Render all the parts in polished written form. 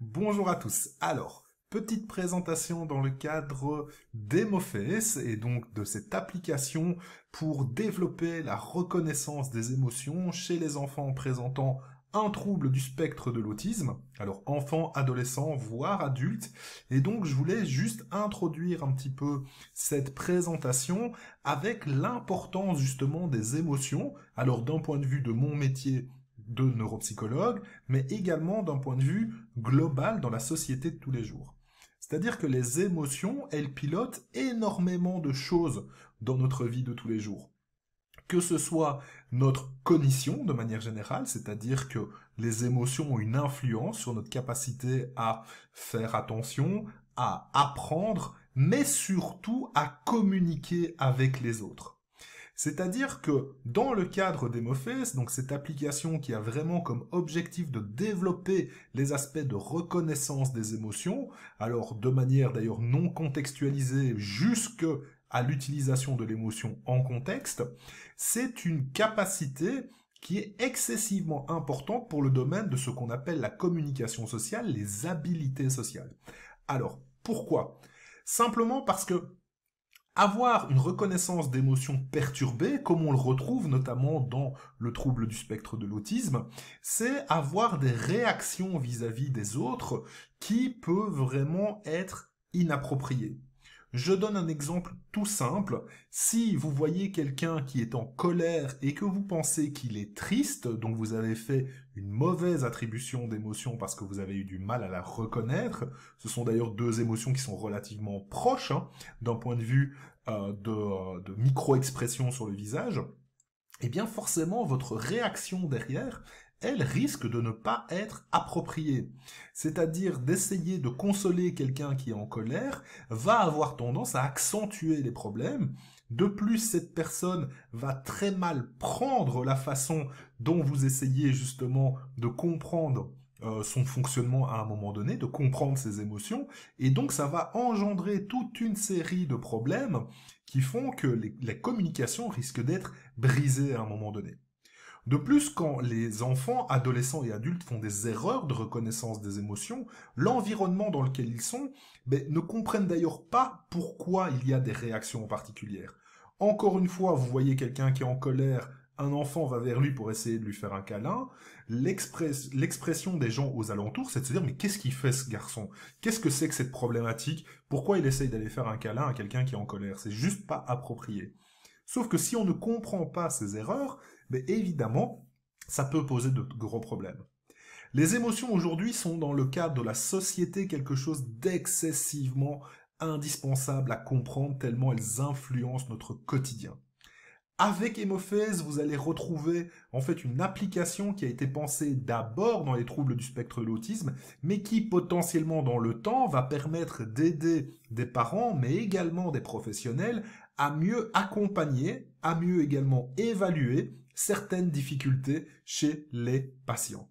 Bonjour à tous. Alors, petite présentation dans le cadre d'Emoface et donc de cette application pour développer la reconnaissance des émotions chez les enfants présentant un trouble du spectre de l'autisme, alors enfants, adolescents, voire adultes. Et donc, je voulais juste introduire un petit peu cette présentation avec l'importance justement des émotions, alors d'un point de vue de mon métier de neuropsychologue, mais également d'un point de vue global dans la société de tous les jours. C'est-à-dire que les émotions, elles pilotent énormément de choses dans notre vie de tous les jours. Que ce soit notre cognition de manière générale, c'est-à-dire que les émotions ont une influence sur notre capacité à faire attention, à apprendre, mais surtout à communiquer avec les autres. C'est-à-dire que dans le cadre d'Emoface, donc cette application qui a vraiment comme objectif de développer les aspects de reconnaissance des émotions, alors de manière d'ailleurs non contextualisée jusque à l'utilisation de l'émotion en contexte, c'est une capacité qui est excessivement importante pour le domaine de ce qu'on appelle la communication sociale, les habilités sociales. Alors, pourquoi? Simplement parce que avoir une reconnaissance d'émotions perturbées, comme on le retrouve notamment dans le trouble du spectre de l'autisme, c'est avoir des réactions vis-à-vis des autres qui peuvent vraiment être inappropriées. Je donne un exemple tout simple. Si vous voyez quelqu'un qui est en colère et que vous pensez qu'il est triste, donc vous avez fait une mauvaise attribution d'émotion parce que vous avez eu du mal à la reconnaître, ce sont d'ailleurs deux émotions qui sont relativement proches d'un point de vue de micro-expression sur le visage, eh bien forcément votre réaction derrière, elle risque de ne pas être appropriée. C'est-à-dire d'essayer de consoler quelqu'un qui est en colère va avoir tendance à accentuer les problèmes. De plus, cette personne va très mal prendre la façon dont vous essayez justement de comprendre son fonctionnement à un moment donné, de comprendre ses émotions, et donc ça va engendrer toute une série de problèmes qui font que les communications risquent d'être brisées à un moment donné. De plus, quand les enfants, adolescents et adultes font des erreurs de reconnaissance des émotions, l'environnement dans lequel ils sont ne comprennent d'ailleurs pas pourquoi il y a des réactions particulières. Encore une fois, vous voyez quelqu'un qui est en colère, un enfant va vers lui pour essayer de lui faire un câlin. L'expression des gens aux alentours, c'est de se dire mais qu'est-ce qu'il fait ce garçon? Qu'est-ce que c'est que cette problématique? Pourquoi il essaye d'aller faire un câlin à quelqu'un qui est en colère? C'est juste pas approprié. Sauf que si on ne comprend pas ces erreurs, évidemment, ça peut poser de gros problèmes. Les émotions aujourd'hui sont dans le cadre de la société quelque chose d'excessivement indispensable à comprendre tellement elles influencent notre quotidien. Avec Emoface, vous allez retrouver en fait une application qui a été pensée d'abord dans les troubles du spectre de l'autisme, mais qui potentiellement dans le temps va permettre d'aider des parents, mais également des professionnels à mieux accompagner, à mieux également évaluer certaines difficultés chez les patients.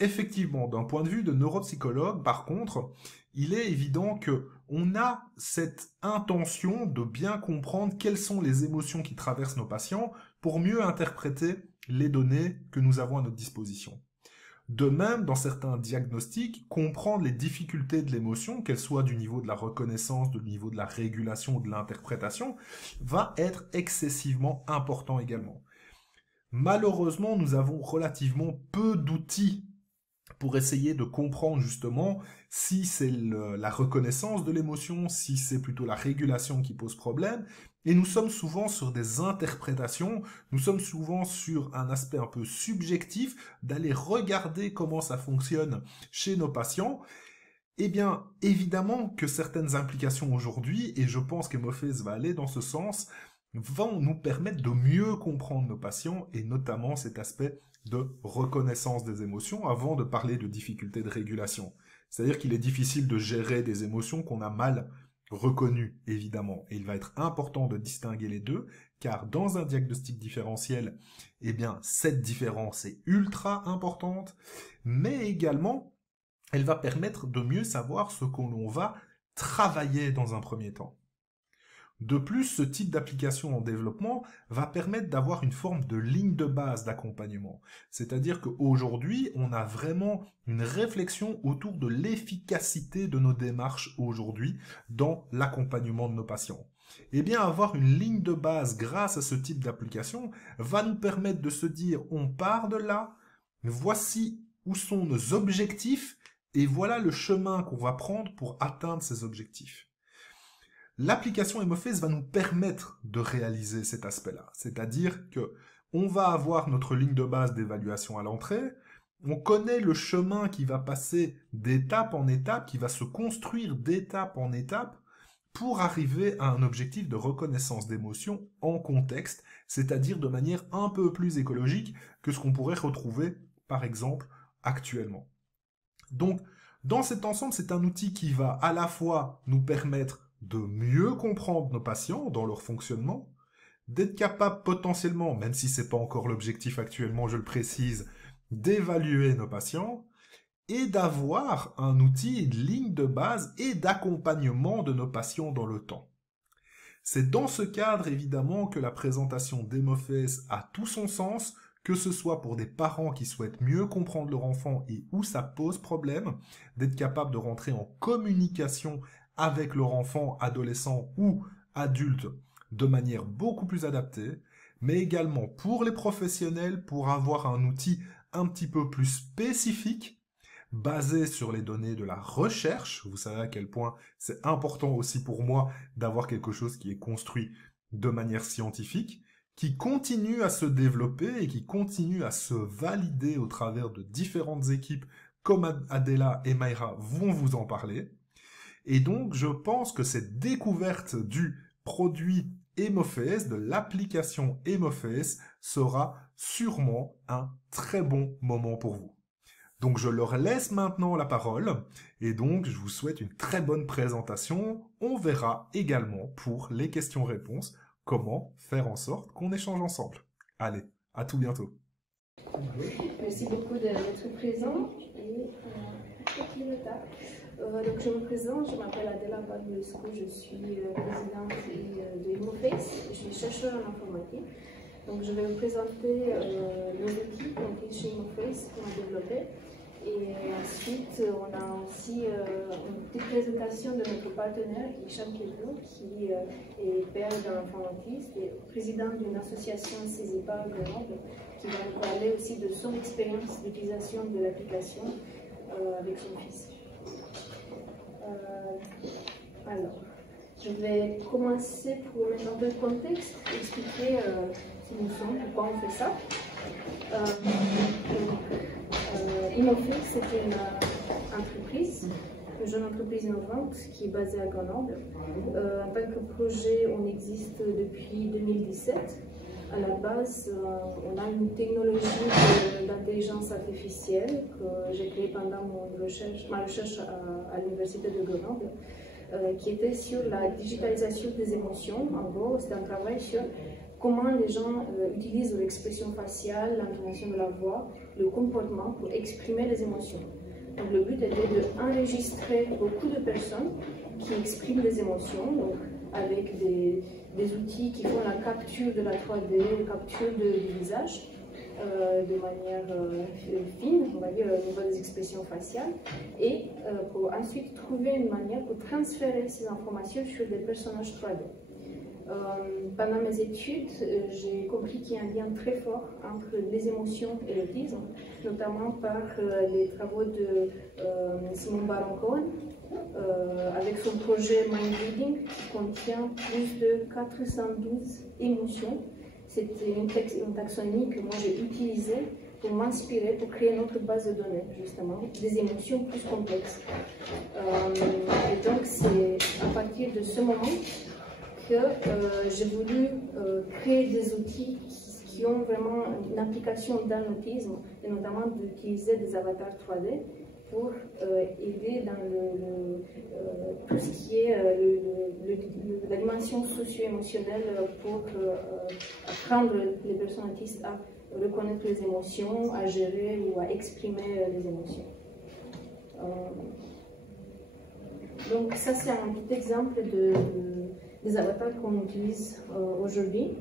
Effectivement, d'un point de vue de neuropsychologue, par contre, il est évident que on a cette intention de bien comprendre quelles sont les émotions qui traversent nos patients pour mieux interpréter les données que nous avons à notre disposition. De même, dans certains diagnostics, comprendre les difficultés de l'émotion, qu'elles soient du niveau de la reconnaissance, du niveau de la régulation ou de l'interprétation, va être excessivement important également. Malheureusement, nous avons relativement peu d'outils pour essayer de comprendre justement si c'est la reconnaissance de l'émotion, si c'est plutôt la régulation qui pose problème. Et nous sommes souvent sur des interprétations, nous sommes souvent sur un aspect un peu subjectif d'aller regarder comment ça fonctionne chez nos patients. Eh bien, évidemment que certaines implications aujourd'hui, et je pense qu'Emoface va aller dans ce sens, vont nous permettre de mieux comprendre nos patients et notamment cet aspect de reconnaissance des émotions avant de parler de difficultés de régulation. C'est-à-dire qu'il est difficile de gérer des émotions qu'on a mal reconnues, évidemment. Et il va être important de distinguer les deux, car dans un diagnostic différentiel, eh bien, cette différence est ultra importante, mais également, elle va permettre de mieux savoir ce qu'on va travailler dans un premier temps. De plus, ce type d'application en développement va permettre d'avoir une forme de ligne de base d'accompagnement. C'est-à-dire qu'aujourd'hui, on a vraiment une réflexion autour de l'efficacité de nos démarches aujourd'hui dans l'accompagnement de nos patients. Eh bien, avoir une ligne de base grâce à ce type d'application va nous permettre de se dire, on part de là, voici où sont nos objectifs, et voilà le chemin qu'on va prendre pour atteindre ces objectifs. L'application Emoface va nous permettre de réaliser cet aspect-là. C'est-à-dire que on va avoir notre ligne de base d'évaluation à l'entrée, on connaît le chemin qui va passer d'étape en étape, qui va se construire d'étape en étape pour arriver à un objectif de reconnaissance d'émotion en contexte, c'est-à-dire de manière un peu plus écologique que ce qu'on pourrait retrouver, par exemple, actuellement. Donc, dans cet ensemble, c'est un outil qui va à la fois nous permettre de mieux comprendre nos patients dans leur fonctionnement, d'être capable potentiellement, même si ce n'est pas encore l'objectif actuellement, je le précise, d'évaluer nos patients, et d'avoir un outil, une ligne de base et d'accompagnement de nos patients dans le temps. C'est dans ce cadre, évidemment, que la présentation d'Emoface a tout son sens, que ce soit pour des parents qui souhaitent mieux comprendre leur enfant et où ça pose problème, d'être capable de rentrer en communication avec leur enfant, adolescent ou adulte de manière beaucoup plus adaptée, mais également pour les professionnels pour avoir un outil un petit peu plus spécifique, basé sur les données de la recherche. Vous savez à quel point c'est important aussi pour moi d'avoir quelque chose qui est construit de manière scientifique, qui continue à se développer et qui continue à se valider au travers de différentes équipes comme Adela et Mayra vont vous en parler. Et donc, je pense que cette découverte du produit Emoface, de l'application Emoface, sera sûrement un très bon moment pour vous. Donc, je leur laisse maintenant la parole et donc, je vous souhaite une très bonne présentation. On verra également pour les questions-réponses comment faire en sorte qu'on échange ensemble. Allez, à tout bientôt. Merci beaucoup d'être présent et donc je me présente, je m'appelle Adela Badlescu, je suis présidente de Emoface, je suis chercheure en informatique. Donc je vais vous présenter nos outils chez Emoface qu'on a développés. Et ensuite, on a aussi une petite présentation de notre partenaire qui est Champion, qui est père d'un enfant autiste et président d'une association CESIPA Grenoble, qui va nous parler aussi de son expérience d'utilisation de l'application avec son fils. Alors, je vais commencer pour mettre un peu de contexte, expliquer qui nous sommes, pourquoi on fait ça. Emoface, c'est une entreprise, une jeune entreprise innovante qui est basée à Grenoble. En tant que projet, on existe depuis 2017. À la base, on a une technologie d'intelligence artificielle que j'ai créée pendant ma recherche à l'université de Grenoble, qui était sur la digitalisation des émotions. En gros, c'était un travail sur comment les gens utilisent l'expression faciale, l'intonation de la voix, le comportement pour exprimer les émotions. Donc le but était d'enregistrer beaucoup de personnes qui expriment des émotions, donc avec des outils qui font la capture de la 3D, la capture du visage, de manière fine, on va dire au niveau des expressions faciales, et pour ensuite trouver une manière pour transférer ces informations sur des personnages 3D. Pendant mes études, j'ai compris qu'il y a un lien très fort entre les émotions et l'autisme, notamment par les travaux de Simon Baron-Cohen, avec son projet Mind Reading, qui contient plus de 412 émotions. C'était une taxonomie que moi j'ai utilisée pour m'inspirer, pour créer notre base de données, justement, des émotions plus complexes. Et donc c'est à partir de ce moment que j'ai voulu créer des outils qui ont vraiment une application dans l'autisme, et notamment d'utiliser des avatars 3D pour aider dans tout ce qui est la dimension socio-émotionnelle pour apprendre les personnes autistes à reconnaître les émotions, à gérer ou à exprimer les émotions. Donc ça c'est un petit exemple des avatars qu'on utilise aujourd'hui.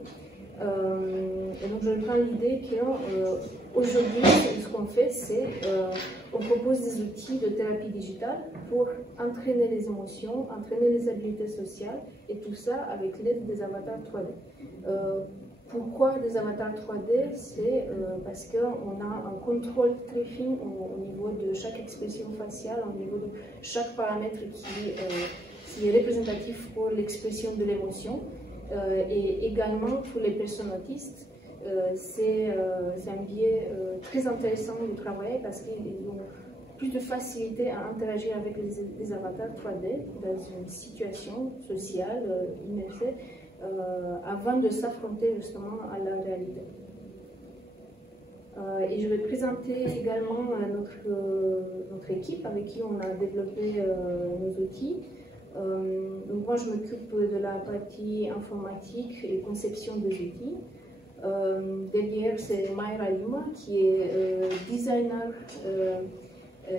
Et donc je reprends l'idée qu'aujourd'hui, ce qu'on fait, c'est on propose des outils de thérapie digitale pour entraîner les émotions, entraîner les habiletés sociales, et tout ça avec l'aide des avatars 3D. Pourquoi des avatars 3D? C'est parce qu'on a un contrôle très fin au niveau de chaque expression faciale, au niveau de chaque paramètre qui est représentatif pour l'expression de l'émotion. Et également pour les personnes autistes, c'est un biais très intéressant de travailler parce qu'ils ont plus de facilité à interagir avec les avatars 3D dans une situation sociale immersée avant de s'affronter justement à la réalité. Et je vais présenter également notre équipe avec qui on a développé nos outils. Donc moi je m'occupe de la partie informatique et conception des outils. Derrière c'est Mayra Lima qui est designer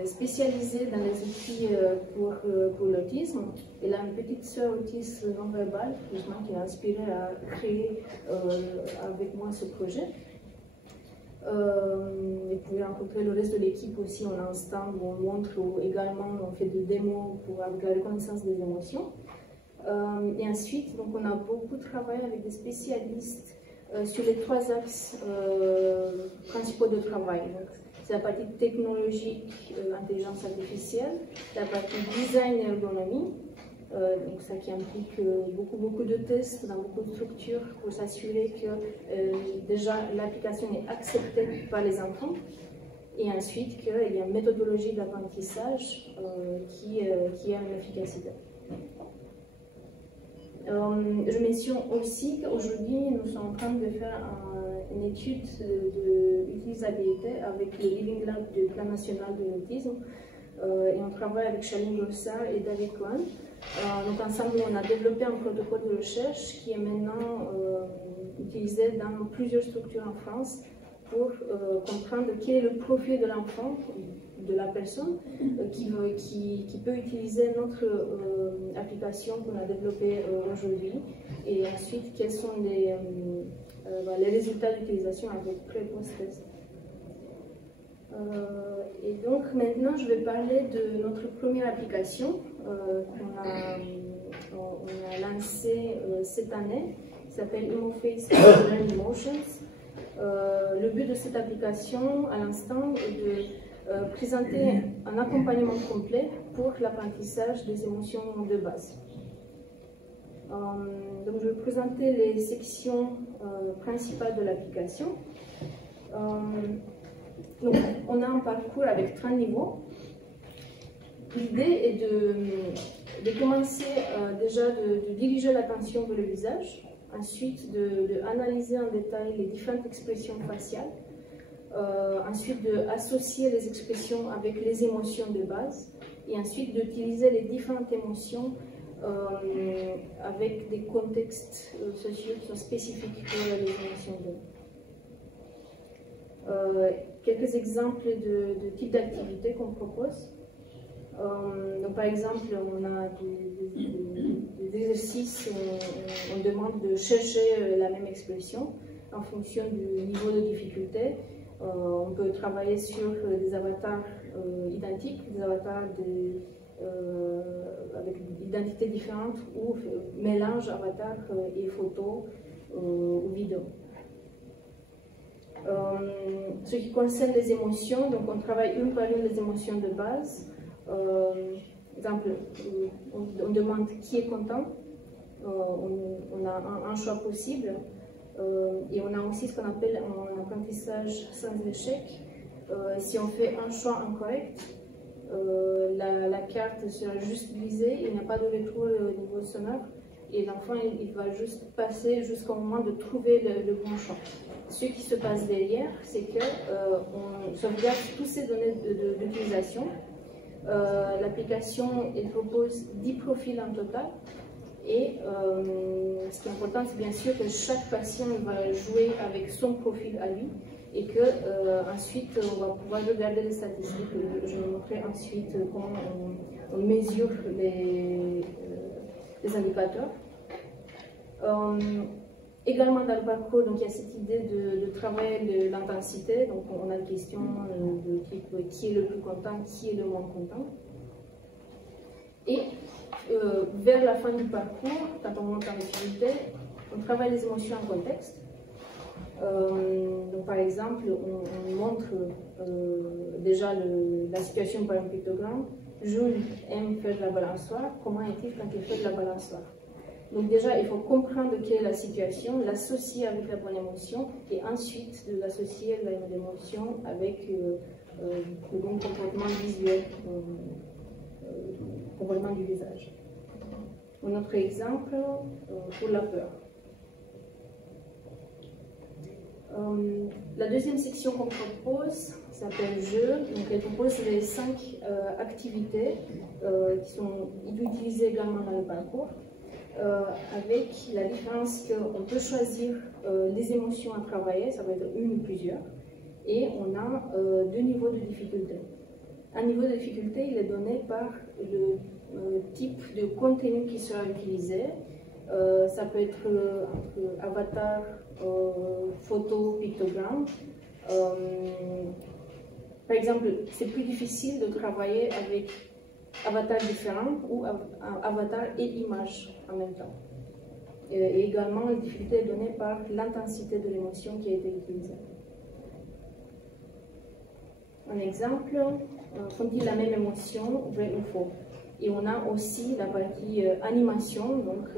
spécialisée dans les outils pour l'autisme. Elle a une petite sœur autiste non-verbale justement qui l'a inspirée à créer avec moi ce projet. Et vous pouvez rencontrer le reste de l'équipe aussi. On a un stand où on montre, où également on fait des démos avec la reconnaissance des émotions. Et ensuite, donc, on a beaucoup travaillé avec des spécialistes sur les 3 axes principaux de travail. C'est la partie technologique, intelligence artificielle, la partie design et ergonomie. Donc ça qui implique beaucoup de tests dans beaucoup de structures pour s'assurer que déjà l'application est acceptée par les enfants et ensuite qu'il y a une méthodologie d'apprentissage qui a une efficacité. Je mentionne aussi qu'aujourd'hui nous sommes en train de faire une étude d'utilisabilité avec le Living Lab du Plan National de l'Autisme et on travaille avec Shalim Grossar et David Cohen. Donc ensemble, on a développé un protocole de recherche qui est maintenant utilisé dans plusieurs structures en France pour comprendre quel est le profil de l'enfant, de la personne qui peut utiliser notre application qu'on a développée aujourd'hui et ensuite quels sont les résultats d'utilisation avec pré- et post-test. Et donc maintenant je vais parler de notre première application qu'on a lancée cette année, qui s'appelle ImoFace for Learn Emotions. Le but de cette application à l'instant est de présenter un accompagnement complet pour l'apprentissage des émotions de base. Donc je vais présenter les sections principales de l'application. Donc, on a un parcours avec 30 niveaux. L'idée est de commencer déjà de diriger l'attention vers le visage, ensuite d'analyser en détail les différentes expressions faciales, ensuite d'associer les expressions avec les émotions de base, et ensuite d'utiliser les différentes émotions avec des contextes sociaux qui sont spécifiques pour les émotions de base. Quelques exemples de types d'activités qu'on propose. Donc, par exemple, on a des exercices où on demande de chercher la même expression en fonction du niveau de difficulté. On peut travailler sur des avatars identiques, des avatars avec des identités différentes ou mélange avatar et photos ou vidéos. Ce qui concerne les émotions, donc on travaille une par une les émotions de base. Exemple, on demande qui est content, on a un choix possible et on a aussi ce qu'on appelle un apprentissage sans échec. Si on fait un choix incorrect, la carte sera juste brisée, il n'y a pas de retour au niveau sonore et l'enfant il va juste passer jusqu'au moment de trouver le bon choix. Ce qui se passe derrière, c'est qu'on sauvegarde toutes ces données d'utilisation. L'application propose 10 profils en total. Et ce qui est important, c'est bien sûr que chaque patient va jouer avec son profil à lui et que ensuite on va pouvoir regarder les statistiques. Je vais montrer ensuite comment on mesure les indicateurs. Également dans le parcours, donc, il y a cette idée de travailler de l'intensité. Donc on a des questions de type qui est le plus content, qui est le moins content. Et vers la fin du parcours, quand on monte en difficulté, on travaille les émotions en contexte. Donc par exemple, on montre déjà la situation par un pictogramme. Jules aime faire de la balançoire. Comment est-il quand il fait de la balançoire? Donc déjà, il faut comprendre quelle est la situation, l'associer avec la bonne émotion et ensuite de l'associer à l'émotion avec le bon comportement visuel, comportement du visage. Un autre exemple pour la peur. La deuxième section qu'on propose s'appelle Jeux. Donc elle propose les 5 activités qui sont utilisées également dans le parcours. Avec la différence qu'on peut choisir les émotions à travailler, ça peut être une ou plusieurs, et on a 2 niveaux de difficulté. Un niveau de difficulté, il est donné par le type de contenu qui sera utilisé. Ça peut être entre avatar, photo, pictogramme. Par exemple, c'est plus difficile de travailler avec avatars différents ou avatar et image en même temps. Et également, la difficulté est donnée par l'intensité de l'émotion qui a été utilisée. Un exemple, font-ils la même émotion, vrai ou faux? Et on a aussi la partie animation, donc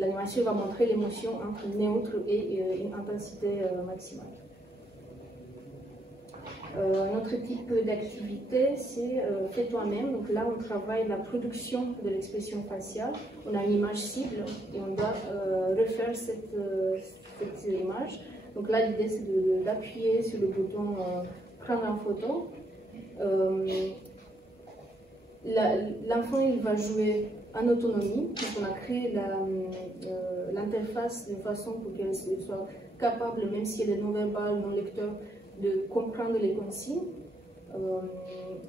l'animation va montrer l'émotion entre neutre et une intensité maximale. Notre type d'activité, c'est fais toi-même. Donc là, on travaille la production de l'expression faciale. On a une image cible et on doit refaire cette image. Donc là, l'idée, c'est d'appuyer sur le bouton prendre en photo. L'enfant, il va jouer en autonomie. Donc on a créé l'interface de façon pour qu'elle soit capable, même si elle est non-verbale, non-lecteur, de comprendre les consignes.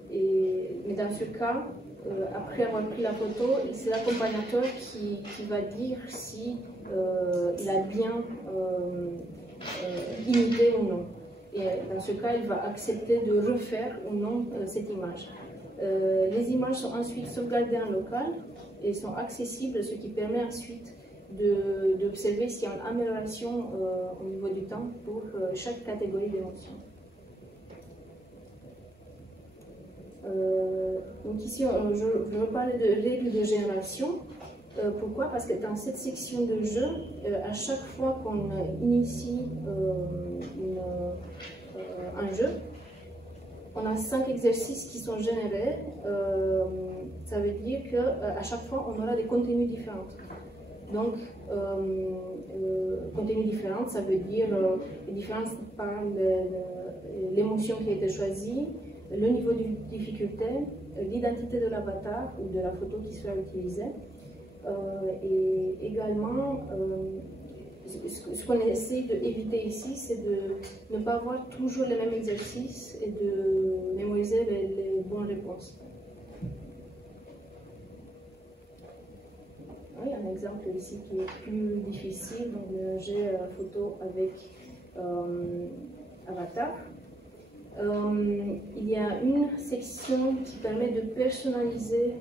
Mais dans ce cas, après avoir pris la photo, c'est l'accompagnateur qui va dire si il a bien imité ou non. Et dans ce cas, il va accepter de refaire ou non cette image. Les images sont ensuite sauvegardées en local et sont accessibles, ce qui permet ensuite d'observer s'il y a une amélioration au niveau du temps pour chaque catégorie d'émotion. Donc ici, je veux parler de règles de génération. Pourquoi? Parce que dans cette section de jeu, à chaque fois qu'on initie un jeu, on a 5 exercices qui sont générés. Ça veut dire qu'à chaque fois, on aura des contenus différents. Donc, contenu différent, ça veut dire les différences par l'émotion qui a été choisie, le niveau de difficulté, l'identité de l'avatar ou de la photo qui sera utilisée. Et également, ce qu'on essaie d'éviter ici, c'est de ne pas avoir toujours les mêmes exercices et de mémoriser les bonnes réponses. Oui, un exemple ici qui est plus difficile, donc le jeu photo avec avatar. Il y a une section qui permet de personnaliser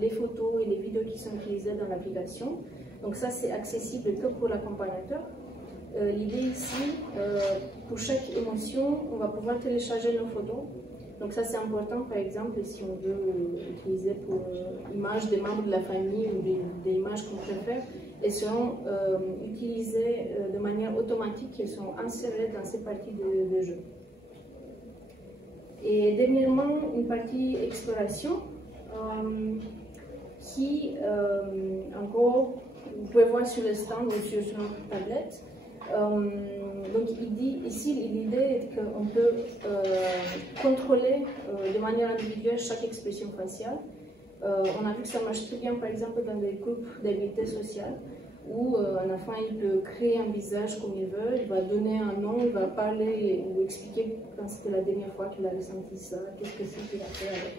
les photos et les vidéos qui sont utilisées dans l'application. Donc ça, c'est accessible que pour l'accompagnateur. L'idée ici, pour chaque émotion, on va pouvoir télécharger nos photos. Donc ça, c'est important, par exemple, si on veut utiliser pour images des membres de la famille ou des images qu'on préfère, elles seront utilisées de manière automatique, elles sont insérées dans ces parties de jeu. Et dernièrement, une partie exploration qui, en gros, vous pouvez voir sur le stand ou sur notre tablette. Donc il dit ici, l'idée est qu'on peut contrôler de manière individuelle chaque expression faciale. On a vu que ça marche très bien, par exemple, dans des groupes d'habileté sociale, où un enfant il peut créer un visage comme il veut, il va donner un nom, il va parler ou expliquer quand c'était la dernière fois qu'il a ressenti ça, qu'est-ce que c'est qu'il a fait avec.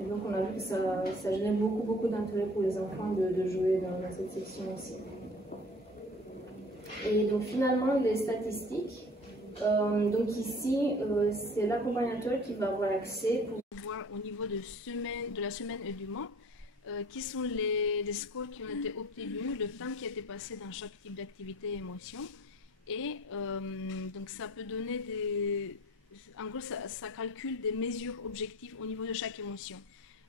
Et donc on a vu que ça génère beaucoup d'intérêt pour les enfants de jouer dans cette section aussi. Et donc finalement, les statistiques, donc ici, c'est l'accompagnateur qui va avoir accès pour voir au niveau de la semaine et du mois, qui sont les scores qui ont été obtenus, le temps qui a été passé dans chaque type d'activité et émotion. Et donc ça peut donner des... En gros, ça calcule des mesures objectives au niveau de chaque émotion.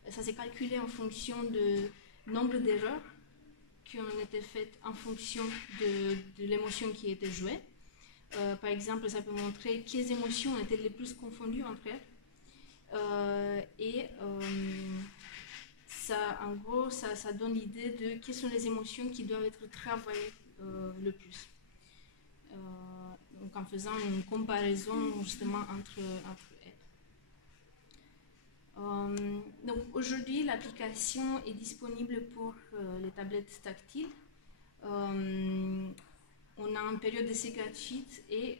Ça s'est calculé en fonction du nombre d'erreurs qui ont été faites en fonction de l'émotion qui était jouée. Par exemple, ça peut montrer quelles émotions étaient les plus confondues entre elles. Ça, en gros, ça donne l'idée de quelles sont les émotions qui doivent être travaillées le plus. Donc en faisant une comparaison justement entre elles. Donc aujourd'hui, l'application est disponible pour les tablettes tactiles. On a une période d'essai gratuite et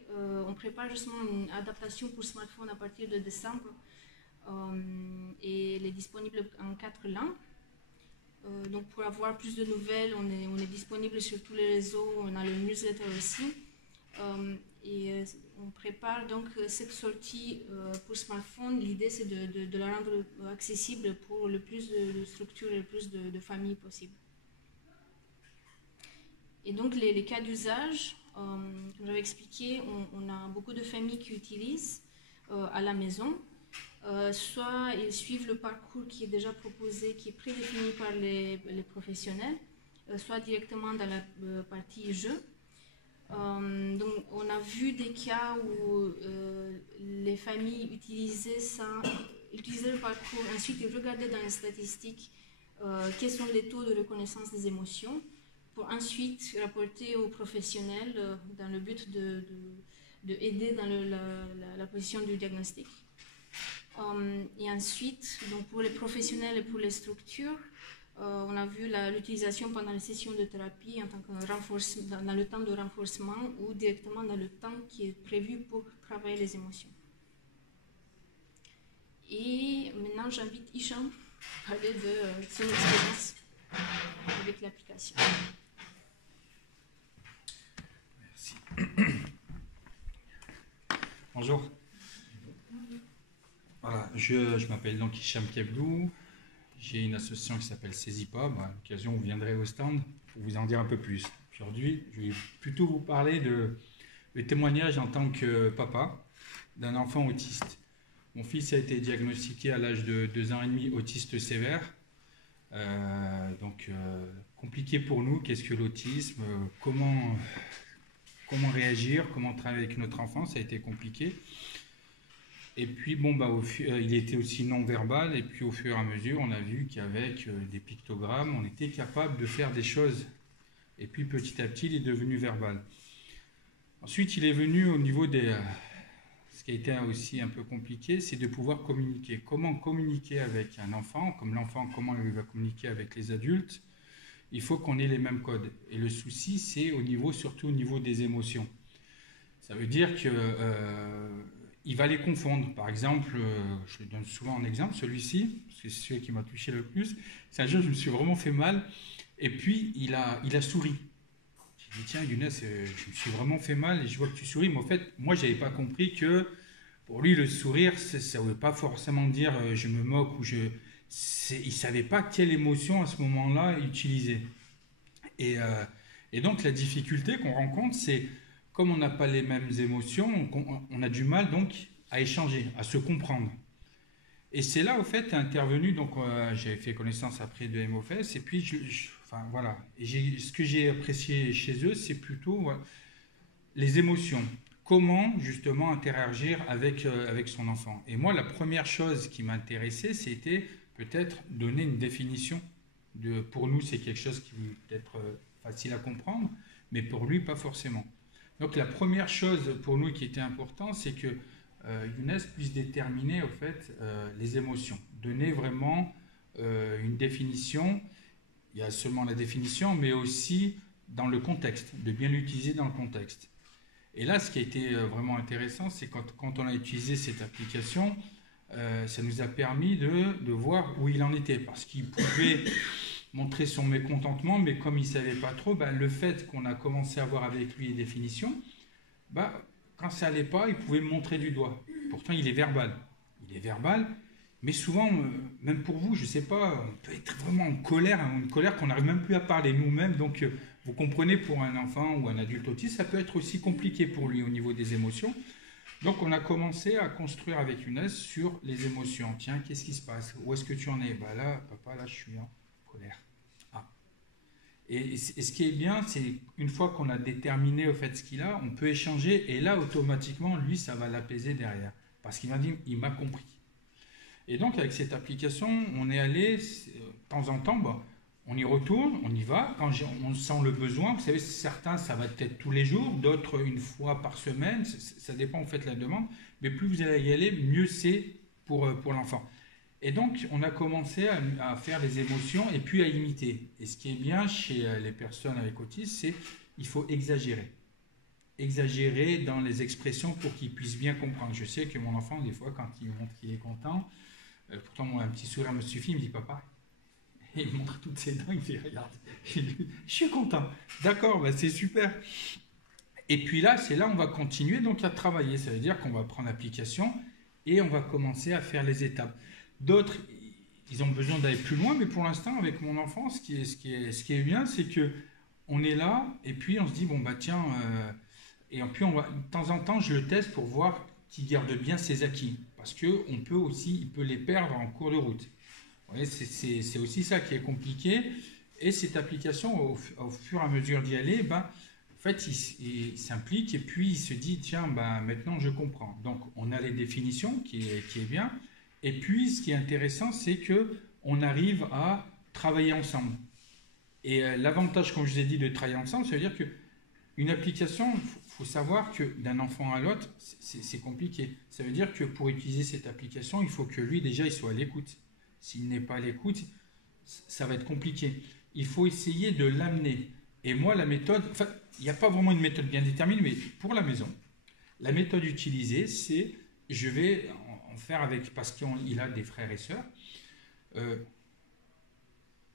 on prépare justement une adaptation pour smartphone à partir de décembre. Et elle est disponible en 4 langues. Donc pour avoir plus de nouvelles, on est disponible sur tous les réseaux, on a le newsletter aussi. On prépare donc cette sortie pour smartphone. L'idée c'est de la rendre accessible pour le plus de structures et le plus de familles possible. Et donc les cas d'usage, comme j'avais expliqué, on a beaucoup de familles qui utilisent à la maison. Soit ils suivent le parcours qui est déjà proposé, qui est prédéfini par les professionnels, soit directement dans la partie jeu. Donc on a vu des cas où les familles utilisaient le parcours, ensuite ils regardaient dans les statistiques quels sont les taux de reconnaissance des émotions, pour ensuite rapporter aux professionnels dans le but de aider dans la position du diagnostic. Et ensuite, donc pour les professionnels et pour les structures, on a vu l'utilisation pendant les sessions de thérapie en tant que renforcement, dans le temps de renforcement ou directement dans le temps qui est prévu pour travailler les émotions. Et maintenant, j'invite Hicham à parler de son expérience avec l'application. Merci. Bonjour. Voilà, je m'appelle donc Hicham Kebdou. J'ai une association qui s'appelle Saisipa. À l'occasion, vous viendrez au stand pour vous en dire un peu plus. Aujourd'hui, je vais plutôt vous parler de témoignage en tant que papa d'un enfant autiste. Mon fils a été diagnostiqué à l'âge de 2 ans et demi, autiste sévère. Compliqué pour nous. Qu'est-ce que l'autisme? Comment réagir? Comment travailler avec notre enfant? Ça a été compliqué. Et puis, il était aussi non-verbal, et puis au fur et à mesure, on a vu qu'avec des pictogrammes, on était capable de faire des choses. Et puis, petit à petit, il est devenu verbal. Ensuite, il est venu au niveau des... ce qui a été aussi un peu compliqué, c'est de pouvoir communiquer. Comment communiquer avec un enfant, comme l'enfant, comment il va communiquer avec les adultes? Il faut qu'on ait les mêmes codes. Et le souci, c'est surtout au niveau des émotions. Ça veut dire que... il va les confondre. Par exemple, je le donne souvent en exemple, celui-ci, parce que c'est celui qui m'a touché le plus. C'est un jour, je me suis vraiment fait mal, et puis il a souri. J'ai dit, tiens, Younes, je me suis vraiment fait mal, et je vois que tu souris. Mais en fait, moi, je n'avais pas compris que, pour lui, le sourire, ça ne veut pas forcément dire je me moque, ou il ne savait pas quelle émotion, à ce moment-là, utiliser. Et donc, la difficulté qu'on rencontre, c'est... Comme on n'a pas les mêmes émotions, on a du mal donc à échanger, à se comprendre. Et c'est là, au fait, est intervenu, donc j'ai fait connaissance après de MOFS, et puis voilà. Et ce que j'ai apprécié chez eux, c'est plutôt les émotions. Comment, justement, interagir avec son enfant. Et moi, la première chose qui m'intéressait, c'était peut-être donner une définition. Pour nous, c'est quelque chose qui peut être facile à comprendre, mais pour lui, pas forcément. Donc la première chose pour nous qui était importante, c'est que Younes puisse déterminer au fait les émotions, donner vraiment une définition. Il y a seulement la définition, mais aussi dans le contexte, de bien l'utiliser dans le contexte. Et là, ce qui a été vraiment intéressant, c'est quand on a utilisé cette application, ça nous a permis de voir où il en était, parce qu'il pouvait montrer son mécontentement, mais comme il ne savait pas trop, ben, le fait qu'on a commencé à voir avec lui les définitions, ben, quand ça n'allait pas, il pouvait me montrer du doigt. Pourtant, il est verbal. Il est verbal, mais souvent, même pour vous, je ne sais pas, on peut être vraiment en colère, hein, une colère qu'on n'arrive même plus à parler nous-mêmes. Donc, vous comprenez, pour un enfant ou un adulte autiste, ça peut être aussi compliqué pour lui au niveau des émotions. Donc, on a commencé à construire avec Younes sur les émotions. Tiens, qu'est-ce qui se passe? Où est-ce que tu en es? Bah là, papa, là, je suis en colère. Ah. Et ce qui est bien, c'est une fois qu'on a déterminé au fait ce qu'il a, on peut échanger et là, automatiquement, lui, ça va l'apaiser derrière. Parce qu'il m'a dit, il m'a compris. Et donc, avec cette application, on est allé, de temps en temps, bah, on y retourne, on y va, quand on sent le besoin. Vous savez, certains, ça va être tous les jours, d'autres une fois par semaine, ça dépend en fait de la demande, mais plus vous allez y aller, mieux c'est pour l'enfant. Et donc, on a commencé à faire les émotions et puis à imiter. Et ce qui est bien chez les personnes avec autisme, c'est qu'il faut exagérer. Exagérer dans les expressions pour qu'ils puissent bien comprendre. Je sais que mon enfant, des fois, quand il montre qu'il est content, pourtant, moi, un petit sourire me suffit, il me dit « Papa ». Et il montre toutes ses dents, il fait « Regarde, je suis content ». D'accord, bah c'est super. Et puis là, c'est là on va continuer donc à travailler. Ça veut dire qu'on va prendre l'application et on va commencer à faire les étapes. D'autres, ils ont besoin d'aller plus loin, mais pour l'instant, avec mon enfant, ce qui est bien, c'est que on est là et puis on se dit « Bon, bah tiens… Et puis, de temps en temps, je le teste pour voir qu'il garde bien ses acquis. Parce qu'on peut aussi, il peut les perdre en cours de route. Vous voyez, c'est aussi ça qui est compliqué. Et cette application, au fur et à mesure d'y aller, ben, en fait, il s'implique et puis il se dit, tiens, ben, maintenant je comprends. Donc, on a les définitions qui est bien. Et puis, ce qui est intéressant, c'est qu'on arrive à travailler ensemble. Et l'avantage, comme je vous ai dit, de travailler ensemble, ça veut dire qu'une application… Il faut savoir que d'un enfant à l'autre, c'est compliqué. Ça veut dire que pour utiliser cette application, il faut que lui, déjà, il soit à l'écoute. S'il n'est pas à l'écoute, ça va être compliqué. Il faut essayer de l'amener. Et moi, la méthode, enfin, il n'y a pas vraiment une méthode bien déterminée, mais pour la maison, la méthode utilisée, c'est, je vais en faire avec, parce qu'il a des frères et sœurs.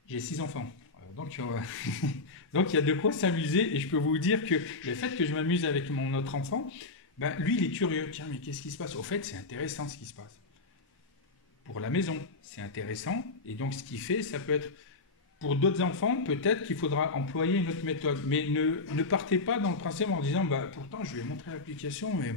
J'ai 6 enfants. Donc, donc, il y a de quoi s'amuser et je peux vous dire que le fait que je m'amuse avec mon autre enfant, ben, lui, il est curieux. Tiens, mais qu'est-ce qui se passe? Au fait, c'est intéressant ce qui se passe. Pour la maison, c'est intéressant. Et donc, ce qu'il fait, ça peut être… Pour d'autres enfants, peut-être qu'il faudra employer une autre méthode. Mais ne partez pas dans le principe en disant, bah, pourtant, je lui ai montré l'application, mais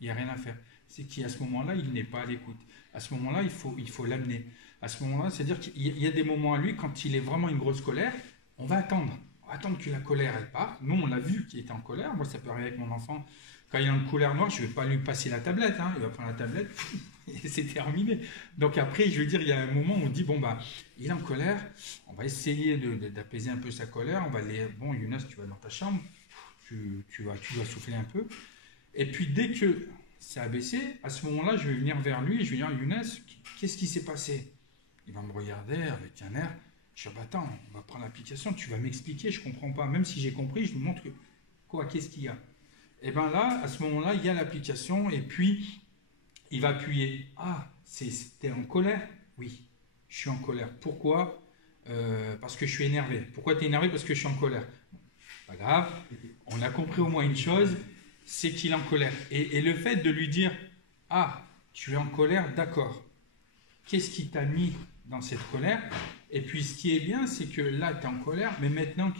il n'y a rien à faire. C'est qu'à ce moment-là, il n'est pas à l'écoute. À ce moment-là, il faut l'amener. À ce moment-là, c'est-à-dire qu'il y a des moments à lui, quand il est vraiment une grosse colère, on va attendre. On va attendre que la colère, elle parte. Nous, on l'a vu qu'il était en colère. Moi, ça peut arriver avec mon enfant. Quand il est en colère noire, je ne vais pas lui passer la tablette. Hein. Il va prendre la tablette et c'est terminé. Donc après, je veux dire, il y a un moment où on dit, bon, bah, il est en colère. On va essayer d'apaiser un peu sa colère. On va aller, bon, Younes, tu vas dans ta chambre. Tu vas souffler un peu. Et puis, dès que ça a baissé, à ce moment-là, je vais venir vers lui et je vais dire, Younes, qu'est-ce qui s'est passé? Il va me regarder avec un air. Je dis, bah, attends, on va prendre l'application, tu vas m'expliquer, je ne comprends pas. Même si j'ai compris, je lui montre quoi, qu'est-ce qu'il y a. Et bien là, à ce moment-là, il y a l'application et puis il va appuyer. Ah, t'es en colère? Oui, je suis en colère. Pourquoi? Parce que je suis énervé. Pourquoi tu es énervé? Parce que je suis en colère. Pas grave, on a compris au moins une chose, c'est qu'il est en colère. Et le fait de lui dire, ah, tu es en colère, d'accord. Qu'est-ce qui t'a mis dans cette colère? Et puis ce qui est bien, c'est que là, tu es en colère, mais maintenant,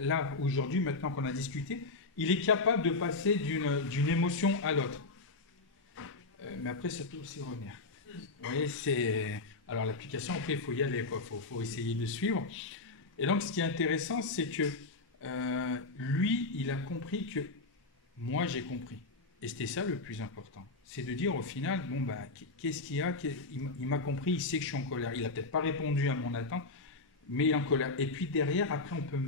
là, aujourd'hui, maintenant qu'on a discuté, il est capable de passer d'une émotion à l'autre. Mais après, ça peut aussi revenir. Vous voyez, alors l'application, après, il faut y aller, il faut essayer de suivre. Et donc, ce qui est intéressant, c'est que lui, il a compris que moi, j'ai compris. Et c'était ça le plus important. C'est de dire au final, bon, bah, qu'est-ce qu'il y a? Il m'a compris, il sait que je suis en colère. Il n'a peut-être pas répondu à mon attente, mais il est en colère. Et puis derrière, après, on peut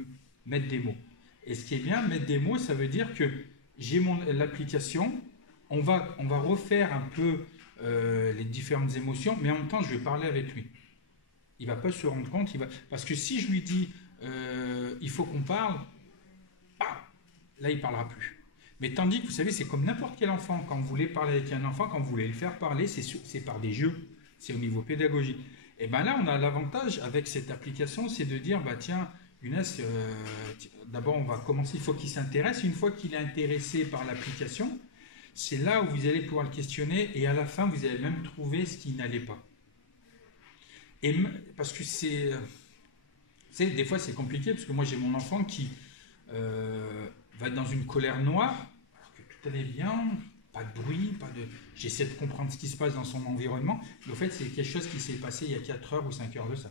mettre des mots. Et ce qui est bien, mettre des mots, ça veut dire que j'ai l'application, on va refaire un peu les différentes émotions, mais en même temps, je vais parler avec lui. Il ne va pas se rendre compte, parce que si je lui dis, il faut qu'on parle, là, il ne parlera plus. Mais tandis que, vous savez, c'est comme n'importe quel enfant. Quand vous voulez parler avec un enfant, quand vous voulez le faire parler, c'est par des jeux. C'est au niveau pédagogique. Et bien là, on a l'avantage avec cette application, c'est de dire, bah tiens, Younes, d'abord on va commencer, il faut qu'il s'intéresse. Une fois qu'il est intéressé par l'application, c'est là où vous allez pouvoir le questionner et à la fin, vous allez même trouver ce qui n'allait pas. Et parce que des fois c'est compliqué, parce que moi j'ai mon enfant qui va être dans une colère noire, alors que tout allait bien, pas de bruit, j'essaie de comprendre ce qui se passe dans son environnement, mais au fait c'est quelque chose qui s'est passé il y a 4 heures ou 5 heures de ça.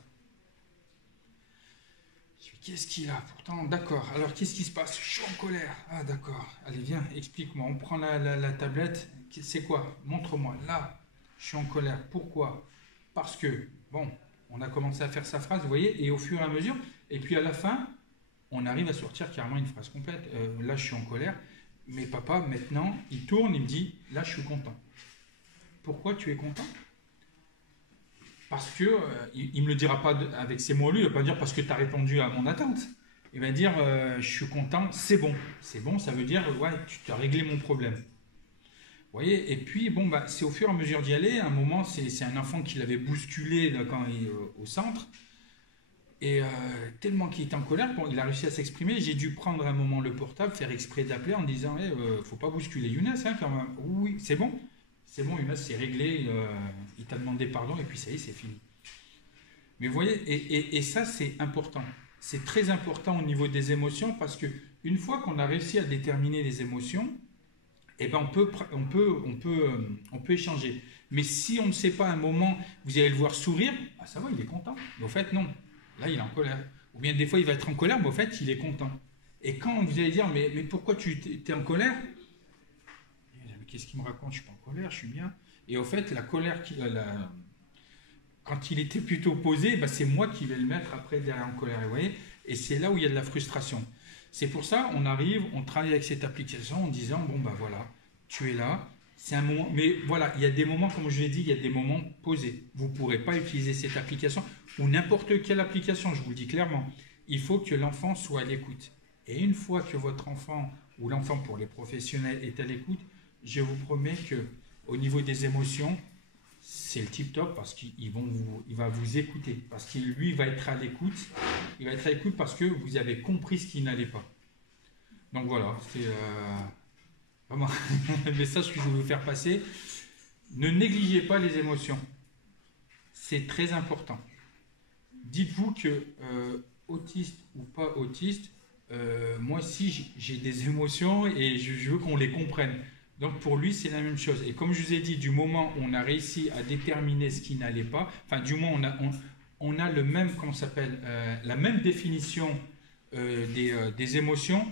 Je dis, qu'est-ce qu'il a? Pourtant, d'accord, alors qu'est-ce qui se passe? Je suis en colère. Ah d'accord, allez viens, explique-moi, on prend la tablette, c'est quoi? Montre-moi, là, je suis en colère, pourquoi? Parce que, bon, on a commencé à faire sa phrase, vous voyez, et au fur et à mesure, et puis à la fin, on arrive à sortir carrément une phrase complète. Là, je suis en colère, mais papa, maintenant, il tourne, il me dit, là, je suis content. Pourquoi tu es content? Parce que, il ne me le dira pas avec ces mots-là, il ne va pas dire parce que tu as répondu à mon attente. Il va dire, je suis content, c'est bon. C'est bon, ça veut dire, ouais, tu as réglé mon problème. Vous voyez, et puis, bon, bah, c'est au fur et à mesure d'y aller. À un moment, c'est un enfant qui l'avait bousculé là, quand il est au centre. Et tellement qu'il était en colère, bon, il a réussi à s'exprimer. J'ai dû prendre un moment le portable, faire exprès d'appeler en disant, faut pas bousculer Younes, hein, quand même. Oui, c'est bon. C'est bon, Younes, c'est réglé. Il t'a demandé pardon et puis ça y est, c'est fini. Mais vous voyez, et ça, c'est important. C'est très important au niveau des émotions parce que une fois qu'on a réussi à déterminer les émotions, eh ben on peut échanger. Mais si on ne sait pas à un moment, vous allez le voir sourire, ah, ça va, il est content. Mais au fait, non. Là, il est en colère. Ou bien des fois, il va être en colère, mais au fait, il est content. Et quand vous allez dire, mais pourquoi tu es en colère? Qu'est-ce qu'il me raconte? Je ne suis pas en colère, je suis bien. Et au fait, la colère, quand il était plutôt posé, ben, c'est moi qui vais le mettre après derrière en colère. Vous voyez, et c'est là où il y a de la frustration. C'est pour ça, on travaille avec cette application en disant, bon ben voilà, tu es là, c'est un moment, mais voilà, il y a des moments, comme je l'ai dit, il y a des moments posés. Vous ne pourrez pas utiliser cette application ou n'importe quelle application, je vous le dis clairement. Il faut que l'enfant soit à l'écoute. Et une fois que votre enfant, ou l'enfant pour les professionnels, est à l'écoute, je vous promets que au niveau des émotions, c'est le tip top parce qu'il va vous écouter, parce qu'il lui va être à l'écoute. Il va être à l'écoute parce que vous avez compris ce qui n'allait pas. Donc voilà, c'est vraiment le message que je voulais vous faire passer. Ne négligez pas les émotions. C'est très important. Dites-vous que autiste ou pas autiste, moi aussi j'ai des émotions et je veux qu'on les comprenne. Donc pour lui, c'est la même chose. Et comme je vous ai dit, du moment où on a réussi à déterminer ce qui n'allait pas, enfin du moins on a le même, comment s'appelle, la même définition des émotions,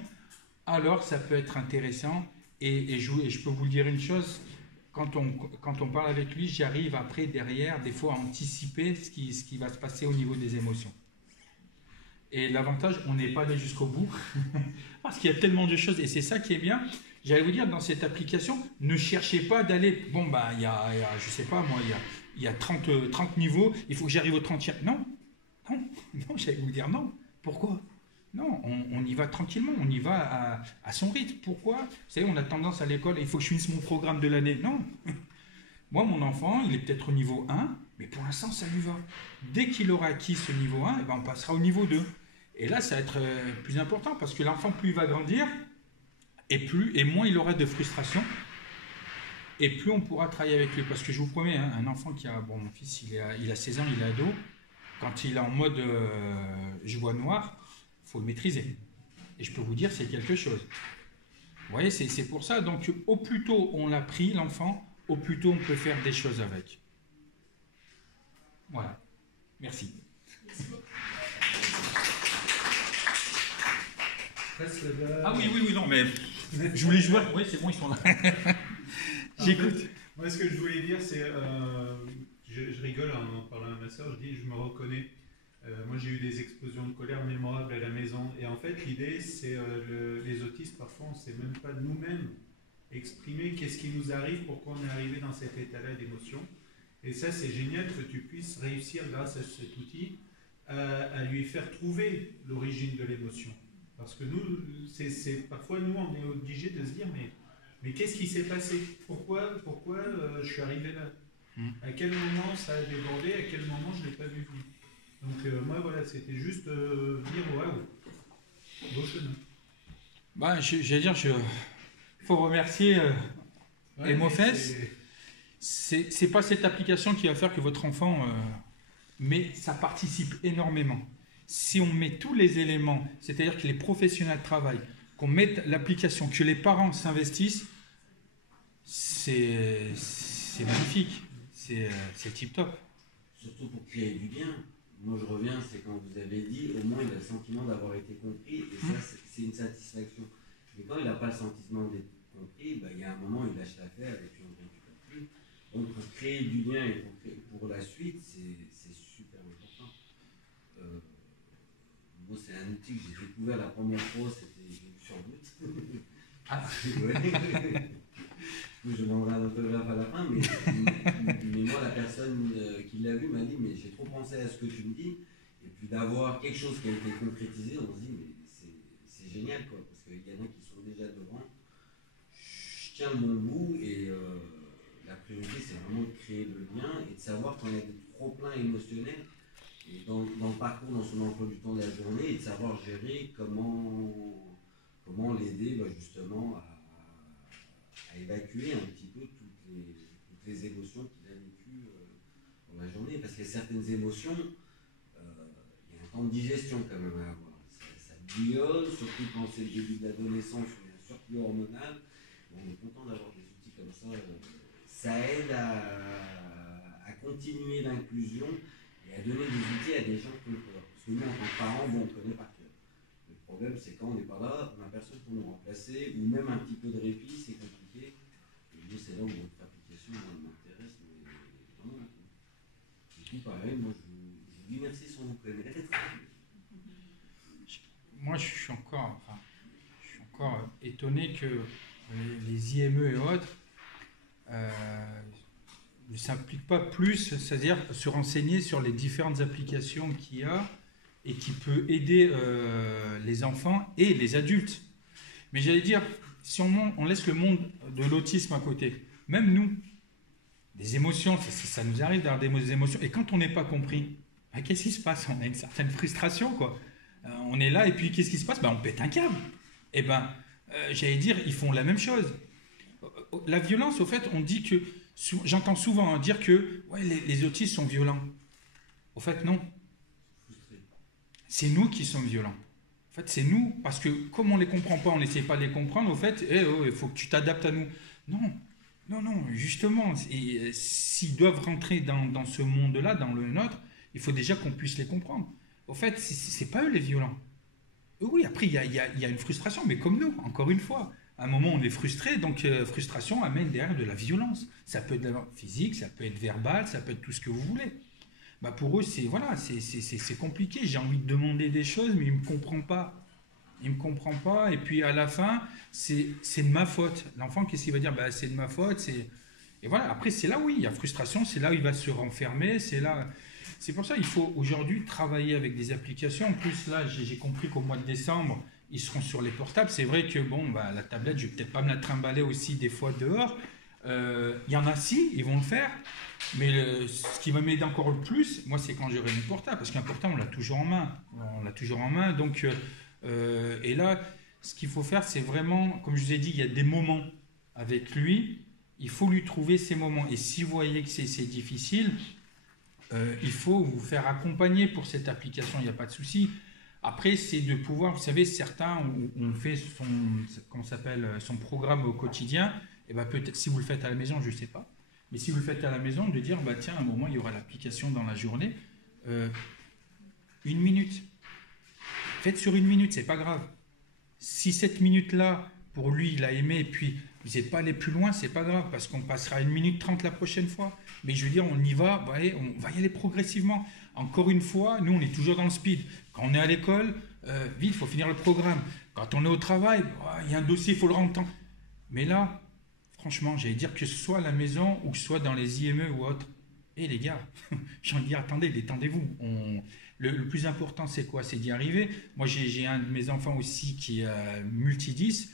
alors ça peut être intéressant. Et je peux vous dire une chose, quand on parle avec lui, j'arrive après, derrière, des fois à anticiper ce qui va se passer au niveau des émotions. Et l'avantage, on n'est pas allé jusqu'au bout, parce qu'il y a tellement de choses, et c'est ça qui est bien. J'allais vous dire, dans cette application, ne cherchez pas d'aller, bon, bah, il y a, je sais pas moi, il y a 30 niveaux, il faut que j'arrive au 30e. Non, j'allais vous dire non. Pourquoi? Non, on y va tranquillement, on y va à son rythme. Pourquoi? Vous savez, on a tendance à l'école, il faut que je finisse mon programme de l'année. Non. Moi, mon enfant, il est peut-être au niveau 1, mais pour l'instant, ça lui va. Dès qu'il aura acquis ce niveau 1, eh ben, on passera au niveau 2. Et là, ça va être plus important, parce que l'enfant, plus il va grandir, et moins il aura de frustration, et plus on pourra travailler avec lui. Parce que je vous promets, hein, un enfant qui a... Bon, mon fils, il a 16 ans, il est ado. Quand il est en mode je vois noir, il faut le maîtriser. Et je peux vous dire, c'est quelque chose. Vous voyez, c'est pour ça. Donc, au plus tôt on l'a pris, l'enfant, au plus tôt on peut faire des choses avec. Voilà. Merci. Ah oui, non, mais je voulais jouer. Oui, c'est bon, ils sont là. J'écoute. Moi, ce que je voulais dire, c'est... je rigole en parlant à ma soeur, je dis, je me reconnais. Moi, j'ai eu des explosions de colère mémorables à la maison. Et en fait, l'idée, c'est les autistes, parfois, on ne sait même pas nous-mêmes exprimer qu'est-ce qui nous arrive, pourquoi on est arrivé dans cet état-là d'émotion. Et ça, c'est génial que tu puisses réussir, grâce à cet outil, à lui faire trouver l'origine de l'émotion. Parce que nous, parfois, nous, on est obligés de se dire, mais qu'est-ce qui s'est passé? Pourquoi je suis arrivé là? À quel moment ça a débordé, à quel moment je ne l'ai pas vu venir. Donc moi voilà, c'était juste dire waouh, beau chemin. Bah, j'allais dire, faut remercier Emofes. C'est pas cette application qui va faire que votre enfant, mais ça participe énormément. Si on met tous les éléments, c'est-à-dire que les professionnels travaillent, qu'on mette l'application, que les parents s'investissent, c'est magnifique, c'est tip top. Surtout pour créer du lien. Moi je reviens, c'est quand vous avez dit, au moins il a le sentiment d'avoir été compris, et ça c'est une satisfaction. Mais quand il n'a pas le sentiment d'être compris, bah, il y a un moment il lâche l'affaire et puis on ne récupère plus. Donc pour créer du lien et pour la suite, c'est super important. Moi c'est un outil que j'ai découvert la première fois, c'était sur Boot. Ah. Je demanderai un autographe à la fin, mais moi, la personne qui l'a vu m'a dit, mais j'ai trop pensé à ce que tu me dis, et puis d'avoir quelque chose qui a été concrétisé, on se dit, mais c'est génial, quoi, parce qu'il y en a qui sont déjà devant. Je tiens le bon bout, et la priorité, c'est vraiment de créer le lien, et de savoir quand il y a des trop-pleins émotionnels, et dans le parcours, dans son emploi du temps de la journée, et de savoir gérer comment l'aider justement à évacuer un petit peu toutes les émotions qu'il a vécues dans la journée. Parce qu'il y a certaines émotions, il y a un temps de digestion quand même à avoir. Ça bouillonne, surtout quand c'est le début de l'adolescence où il y a un surplus hormonal. On est content d'avoir des outils comme ça. Ça aide à continuer l'inclusion et à donner des outils à des gens qui ont peur. Parce que nous, en tant que parents, on connaît par cœur. Le problème, c'est quand on n'est pas là, on n'a personne pour nous remplacer, ou même un petit peu de répit, c'est compliqué. Et nous, c'est là où notre application m'intéresse, mais vraiment. Du coup, pareil, moi, je vous dis merci sans vous connaître. Moi, je suis encore étonné que les IME et autres ne s'impliquent pas plus, c'est-à-dire se renseigner sur les différentes applications qu'il y a et qui peut aider les enfants et les adultes. Mais j'allais dire, si on laisse le monde de l'autisme à côté, même nous, des émotions, ça nous arrive d'avoir des émotions, et quand on n'est pas compris, bah, qu'est-ce qui se passe? On a une certaine frustration, quoi. On est là, et puis qu'est-ce qui se passe? Bah, on pète un câble. Et ben, j'allais dire, ils font la même chose. La violence, au fait, on dit que, j'entends souvent dire que ouais, les autistes sont violents. Au fait, non. C'est nous qui sommes violents. En fait, c'est nous, parce que comme on ne les comprend pas, on n'essaie pas de les comprendre, au fait, il faut que tu t'adaptes à nous. Non, justement, s'ils doivent rentrer dans ce monde-là, dans le nôtre, il faut déjà qu'on puisse les comprendre. Au fait, c'est pas eux les violents. Oui, après, il y a une frustration, mais comme nous, encore une fois. À un moment, on est frustré, donc frustration amène derrière de la violence. Ça peut être physique, ça peut être verbal, ça peut être tout ce que vous voulez. Bah pour eux, c'est compliqué. J'ai envie de demander des choses, mais il ne me comprend pas. Il ne me comprend pas. Et puis à la fin, c'est de ma faute. L'enfant, qu'est-ce qu'il va dire? Bah, c'est de ma faute. Et voilà, après, c'est là où il y a frustration, c'est là où il va se renfermer. C'est pour ça qu'il faut aujourd'hui travailler avec des applications. En plus, là, j'ai compris qu'au mois de décembre, ils seront sur les portables. C'est vrai que la tablette, je ne vais peut-être pas me la trimballer aussi des fois dehors. Il y en a si, ils vont le faire. Mais ce qui va m'aider encore le plus, moi, c'est quand j'aurai mon portable. Parce qu'un portable, on l'a toujours en main. Donc, et là, ce qu'il faut faire, c'est vraiment, comme je vous ai dit, il y a des moments avec lui. Il faut lui trouver ces moments. Et si vous voyez que c'est difficile, il faut vous faire accompagner pour cette application. Il n'y a pas de souci. Après, c'est de pouvoir, vous savez, certains ont fait son programme au quotidien. Et ben peut-être, si vous le faites à la maison, je ne sais pas. Mais si vous le faites à la maison, de dire, tiens, à un moment, il y aura l'application dans la journée. 1 minute. Faites sur 1 minute, c'est pas grave. Si cette minute-là, pour lui, il a aimé, et puis vous n'êtes pas allé plus loin, c'est pas grave, parce qu'on passera 1 minute 30 la prochaine fois. Mais je veux dire, on y va, on va y aller progressivement. Encore une fois, nous, on est toujours dans le speed. Quand on est à l'école, vite, il faut finir le programme. Quand on est au travail, il y a un dossier, il faut le rendre. Mais là, franchement, j'allais dire que ce soit à la maison ou que ce soit dans les IME ou autres. Et les gars, j'ai envie de dire, attendez, détendez-vous. Le plus important, c'est quoi? C'est d'y arriver. Moi, j'ai un de mes enfants aussi qui est multi-10.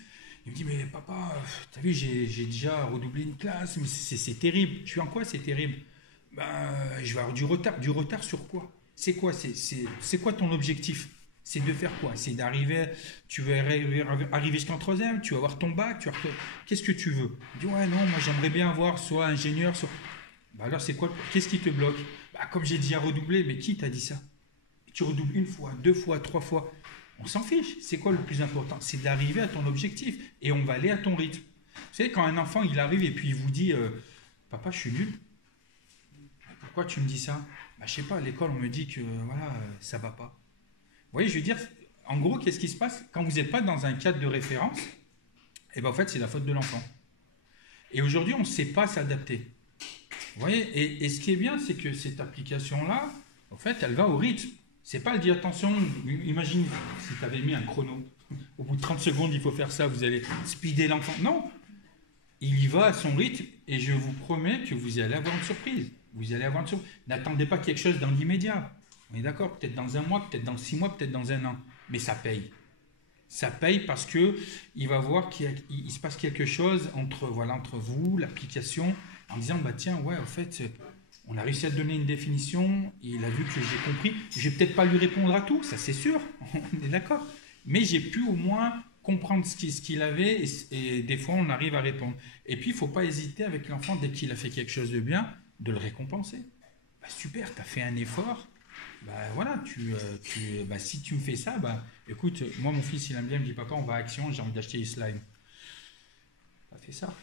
Il me dit, mais papa, t'as vu, j'ai déjà redoublé une classe, mais c'est terrible. Je suis en quoi c'est terrible? je vais avoir du retard. Du retard sur quoi? C'est quoi? C'est quoi ton objectif? C'est de faire quoi? C'est d'arriver, tu veux arriver jusqu'en troisième, tu vas avoir ton bac, qu'est-ce que tu veux? Tu dis, ouais, non, moi j'aimerais bien avoir soit ingénieur, soit... alors c'est quoi? Qu'est-ce qui te bloque? Comme j'ai dit à redoubler, mais qui t'a dit ça? Tu redoubles une fois, deux fois, trois fois. On s'en fiche. C'est quoi le plus important? C'est d'arriver à ton objectif et on va aller à ton rythme. Vous savez, quand un enfant il arrive et puis il vous dit papa, je suis nul. Pourquoi tu me dis ça? Je sais pas, à l'école on me dit que voilà, ça va pas. Vous voyez, je veux dire, en gros, qu'est-ce qui se passe? Quand vous n'êtes pas dans un cadre de référence, et en fait, c'est la faute de l'enfant. Et aujourd'hui, on ne sait pas s'adapter. Vous voyez, et ce qui est bien, c'est que cette application-là, en fait, elle va au rythme. C'est pas le dire, attention, imagine si tu avais mis un chrono. Au bout de 30 secondes, il faut faire ça, vous allez speeder l'enfant. Non, il y va à son rythme et je vous promets que vous allez avoir une surprise. Vous allez avoir une surprise. N'attendez pas quelque chose dans l'immédiat. On est d'accord, peut-être dans un mois, peut-être dans 6 mois, peut-être dans un an. Mais ça paye. Ça paye parce que il va voir qu'il se passe quelque chose entre vous, l'application, en disant, tiens, ouais, en fait, on a réussi à donner une définition, il a vu que j'ai compris. Je vais peut-être pas lui répondre à tout, ça c'est sûr, on est d'accord. Mais j'ai pu au moins comprendre ce qu'il avait et des fois on arrive à répondre. Et puis il ne faut pas hésiter avec l'enfant, dès qu'il a fait quelque chose de bien, de le récompenser. Super, tu as fait un effort. Voilà, si tu me fais ça, écoute, moi mon fils il aime bien, il me dit papa on va à Action, j'ai envie d'acheter des slimes. Tu as fait ça.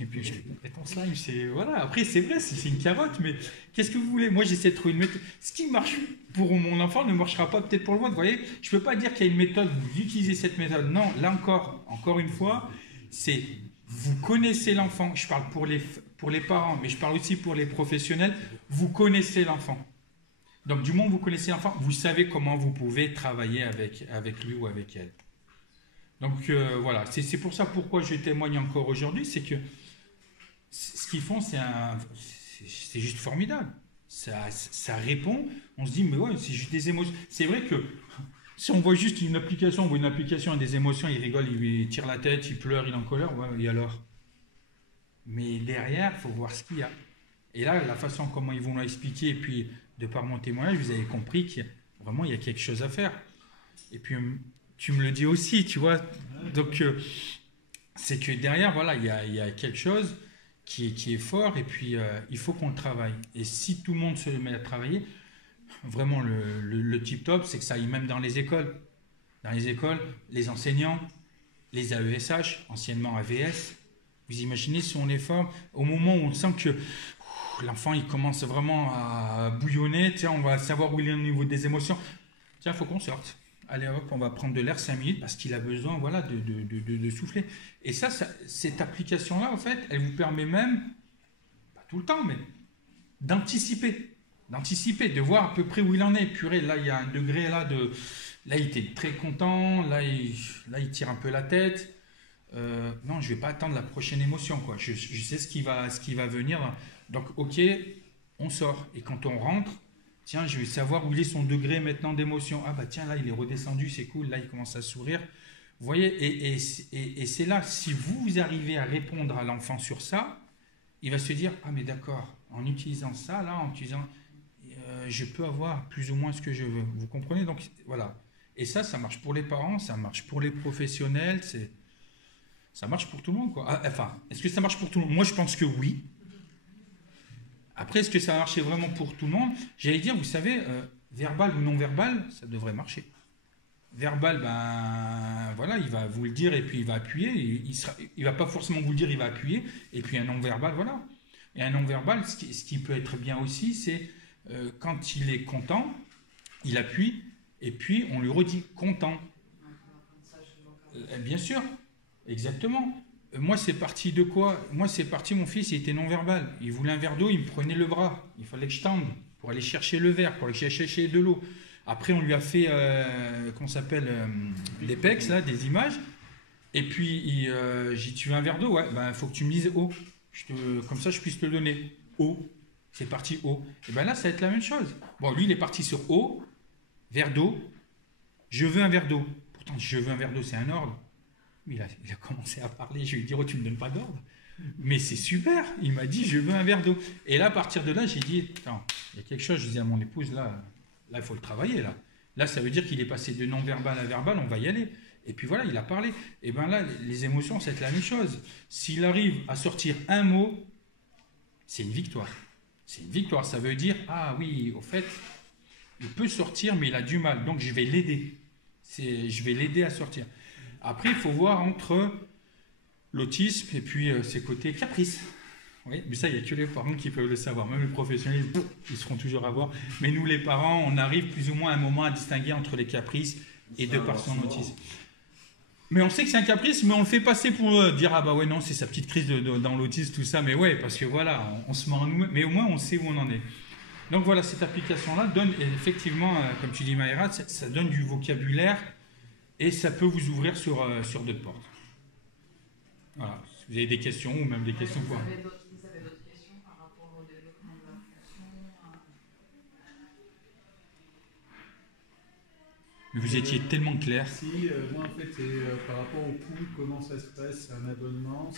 Et puis je dis, ton slime, c'est... Voilà, après c'est vrai, c'est une carotte, mais qu'est-ce que vous voulez? Moi j'essaie de trouver une méthode. Ce qui marche pour mon enfant ne marchera pas peut-être pour le vôtre. Vous voyez, je ne peux pas dire qu'il y a une méthode, vous utilisez cette méthode. Non, là encore une fois, c'est vous connaissez l'enfant. Je parle pour les parents, mais je parle aussi pour les professionnels. Vous connaissez l'enfant. Donc du moment où vous connaissez l'enfant, vous savez comment vous pouvez travailler avec lui ou avec elle. Donc voilà, c'est pour ça pourquoi je témoigne encore aujourd'hui, c'est que ce qu'ils font, c'est juste formidable. Ça répond, on se dit, mais ouais, c'est juste des émotions. C'est vrai que si on voit juste une application, on voit une application a des émotions, il rigole, il tire la tête, il pleure, il est en colère, ouais, et alors? Mais derrière, il faut voir ce qu'il y a. Et là, la façon comment ils vont l'expliquer, et puis de par mon témoignage, vous avez compris qu'il y a quelque chose à faire. Et puis, tu me le dis aussi, tu vois. Donc, c'est que derrière, voilà, il y a quelque chose qui est fort, et puis il faut qu'on le travaille. Et si tout le monde se met à travailler, vraiment le tip top, c'est que ça aille même dans les écoles. Dans les écoles, les enseignants, les AESH, anciennement AVS, vous imaginez si on est fort, au moment où on sent que l'enfant il commence vraiment à bouillonner, tiens, on va savoir où il est au niveau des émotions, tiens, il faut qu'on sorte. Allez hop, on va prendre de l'air 5 minutes parce qu'il a besoin de souffler. Et cette application-là, en fait, elle vous permet même, pas tout le temps, mais d'anticiper, de voir à peu près où il en est. Purée, là, il y a un degré là, là il était très content, là, il tire un peu la tête. Non, je ne vais pas attendre la prochaine émotion, quoi. Je sais ce qui va venir. Donc, ok, on sort. Et quand on rentre, tiens, je vais savoir où il est son degré maintenant d'émotion. Ah tiens, là, il est redescendu, c'est cool. Là, il commence à sourire. Vous voyez, et c'est là, si vous arrivez à répondre à l'enfant sur ça, il va se dire, ah mais d'accord, en utilisant ça, là, en utilisant, je peux avoir plus ou moins ce que je veux. Vous comprenez? Donc, voilà. Et ça marche pour les parents, ça marche pour les professionnels, ça marche pour tout le monde, quoi. Enfin, est-ce que ça marche pour tout le monde? Moi, je pense que oui. Après, est-ce que ça a marché vraiment pour tout le monde? J'allais dire, vous savez, verbal ou non verbal, ça devrait marcher. Verbal, voilà, il va vous le dire et puis il va appuyer. Il va pas forcément vous le dire, il va appuyer. Et puis un non verbal, voilà. Et un non verbal, ce qui peut être bien aussi, c'est quand il est content, il appuie et puis on lui redit content. Bien sûr, exactement. Moi, c'est parti de quoi? Moi, c'est parti, mon fils, il était non-verbal. Il voulait un verre d'eau, il me prenait le bras. Il fallait que je tende pour aller chercher le verre, pour aller chercher de l'eau. Après, on lui a fait, comment ça s'appelle, des pecs, là, des images. Et puis, j'ai dit, tu veux un verre d'eau? Ouais, il faut que tu me dises eau. Comme ça, je puisse te le donner. Eau. C'est parti, eau. Et là, ça va être la même chose. Bon, lui, il est parti sur eau, verre d'eau. Je veux un verre d'eau. Pourtant, je veux un verre d'eau, c'est un ordre. Il a commencé à parler, je lui ai dit, oh, tu me donnes pas d'ordre? Mais c'est super. Il m'a dit, je veux un verre d'eau. Et là, à partir de là, j'ai dit, attends, il y a quelque chose. Je dis à mon épouse, là, il faut le travailler, là. Là, ça veut dire qu'il est passé de non-verbal à verbal, on va y aller. Et puis voilà, il a parlé. Et bien là, les émotions, c'est la même chose. S'il arrive à sortir un mot, c'est une victoire. C'est une victoire. Ça veut dire, ah oui, au fait, il peut sortir, mais il a du mal. Donc, je vais l'aider. Je vais l'aider à sortir. Après, il faut voir entre l'autisme et puis ses côtés caprices. Oui, mais ça, il n'y a que les parents qui peuvent le savoir. Même les professionnels, ils seront toujours à voir. Mais nous, les parents, on arrive plus ou moins à un moment à distinguer entre les caprices et de par son autisme. Mais on sait que c'est un caprice, mais on le fait passer pour dire ah bah ouais non, c'est sa petite crise dans l'autisme, tout ça. Mais ouais, parce que voilà, on se ment en nous, mais au moins on sait où on en est. Donc voilà, cette application-là donne effectivement, comme tu dis Maïra, ça donne du vocabulaire et ça peut vous ouvrir sur d'autres portes. Voilà. Si vous avez des questions ou même des questions quoi. Vous avez d'autres questions par rapport au développement de l'application? Mais vous étiez tellement clair. Si, moi en fait, c'est par rapport au coût, comment ça se passe, c'est un abonnement,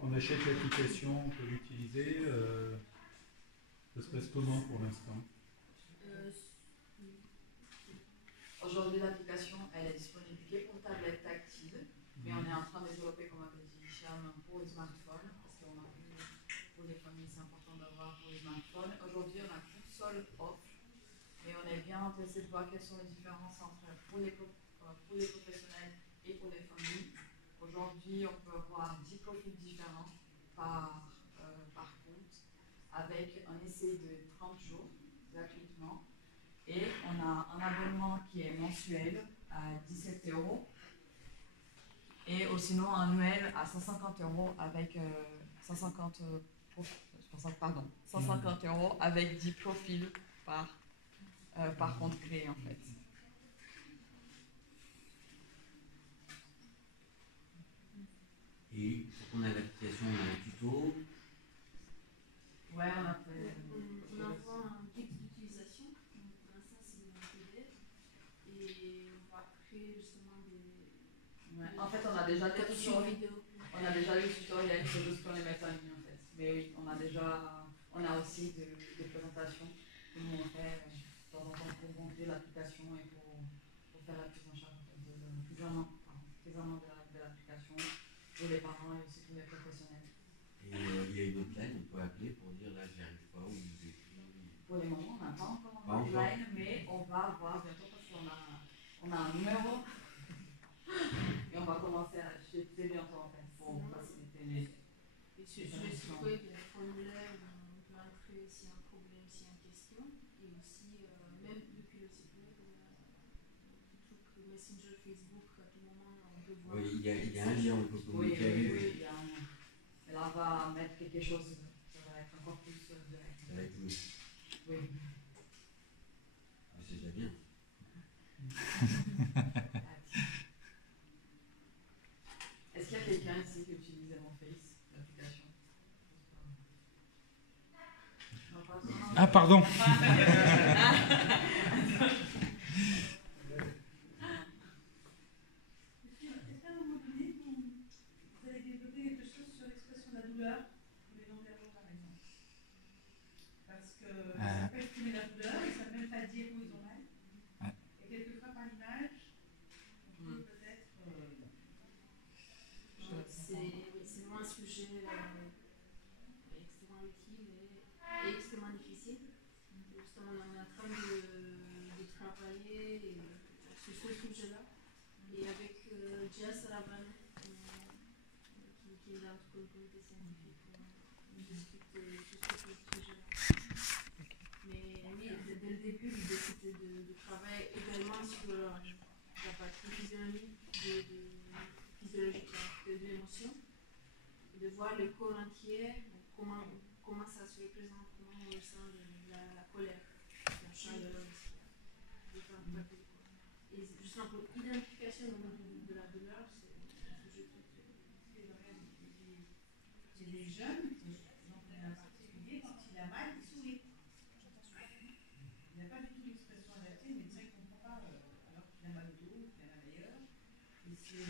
on achète l'application, on peut l'utiliser. Ça se passe comment pour l'instant? Aujourd'hui, l'application elle est disponible que pour tablette tactile, mais on est en train de développer, comme avait dit Hicham, pour les smartphones, parce qu'on a vu pour les familles, c'est important d'avoir pour les smartphones. Aujourd'hui, on a qu'une seule offre, mais on est bien intéressé de voir quelles sont les différences entre pour les professionnels et pour les familles. Aujourd'hui, on peut avoir 10 profils différents par compte, avec un essai de 30 jours gratuitement. Et on a un abonnement qui est mensuel à 17 €. Et sinon un annuel à 150 € avec 150 € avec 10 profils par compte créé en fait. Et on a l'application, on a un tuto. Ouais, on a fait. On envoie un guide d'utilisation. Pour l'instant, c'est un PDF. Et on va créer justement des. Ouais. En fait, on a déjà des tutoriels. Vidéo. On a déjà des tutoriels, c'est juste qu'on les met en ligne en fait. Mais oui, on a aussi des présentations que nous on fait de temps en temps pour monter l'application et pour faire la prise en charge de l'examen de l'application pour les parents et aussi pour les professionnels. Et il y a une hotline, on peut appeler pour dire là j'y arrive pas ou vous écrivez. Pour les moments, on n'a pas encore un hotline, mais on va voir bientôt parce qu'on a un numéro et on va commencer à acheter bientôt en fait pour faciliter les. Et sur le site web, il y a un formulaire où on peut entrer s'il y a un problème, s'il y a une question. Et aussi, même depuis le site web, tout truc Messenger, Facebook, à tout moment, on peut voir. Oui, il y a un lien, on peut communiquer avec vous. Oui, il y a un lien. Et là, on va mettre quelque chose, ça va être encore plus direct. Avec nous. Oui. Mais c'est déjà bien. Est-ce qu'il y a quelqu'un ici qui utilise MonFace, l'application? Ah pardon. Ça peut exprimer la douleur, et ça peut même pas dire où ils ont mal. Ouais. Et quelquefois par l'image, on peut peut-être. C'est vraiment un sujet extrêmement utile et extrêmement difficile. Justement, on est en train de travailler sur ce sujet-là. Et avec Gia Saraban, qui est dans le comité scientifique, on discute sur ce sujet-là. Mais oui, dès le début, l'idée c'était de travailler également sur la partie physiologique de l'émotion, de voir le corps entier, comment ça se représente, comment on ressent la colère, la chaleur, différentes parties du corps. Et justement pour l'identification de la douleur, c'est un sujet C'est des jeunes, donc en particulier, quand il a mal, il sourit. Il n'a pas du tout l'expression adaptée, le médecin ne comprend pas, alors qu'il a mal au dos, qu'il a mal ailleurs. Et c'est